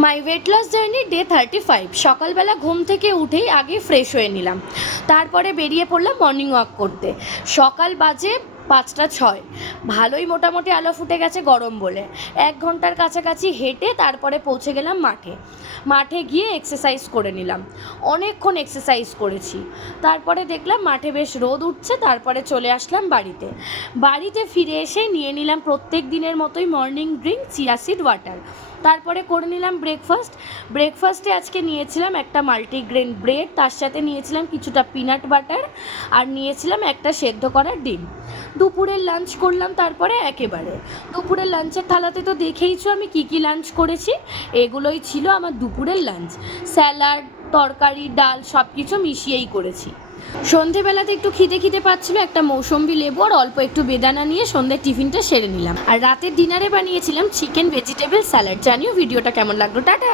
মাই weight loss journey day 35। সকালবেলা ঘুম থেকে উঠেই আগে ফ্রেশ হয়ে নিলাম, তারপরে বেরিয়ে পড়লাম মর্নিং ওয়াক করতে। সকাল বাজে 5টা 6। ভালোই মোটামুটি আলো ফুটে গেছে গরম বলে 1 ঘন্টার কাছাকাছি হেঁটে তারপরে পৌঁছে গেলাম মাঠে গিয়ে এক্সারসাইজ করে নিলাম। অনেকক্ষণ এক্সারসাইজ করেছি, তারপরে দেখলাম মাঠে বেশ রোদ উঠছে, তারপরে চলে আসলাম বাড়িতে ফিরে এসে নিয়ে নিলাম প্রত্যেক দিনের মতোই morning drink chia seed water. তারপরে করে নিলাম ব্রেকফাস্টে আজকে নিয়েছিলাম একটা মাল্টিগ্রেন ব্রেড, তার সাথে নিয়েছিলাম কিছুটা পিনাট বাটার, আর নিয়েছিলাম একটা সেদ্ধ করা ডিম। দুপুরের লাঞ্চ করলাম তারপরে একেবারে। দুপুরের লাঞ্চের থালাতে তো দেখেইছো আমি কী লাঞ্চ করেছি। এগুলোই ছিল আমার দুপুরের লাঞ্চ। স্যালাড, তরকারি, ডাল সব কিছু মিশিয়েই করেছি। সন্ধেবেলাতে একটু খিদে পাচ্ছিল, একটা মৌসম্বি লেবু আর অল্প একটু বেদানা নিয়ে সন্ধ্যের টিফিনটা সেরে নিলাম। আর রাতের ডিনারে বানিয়েছিলাম চিকেন ভেজিটেবল স্যালাড। জানিও ভিডিওটা কেমন লাগলো। টাটা।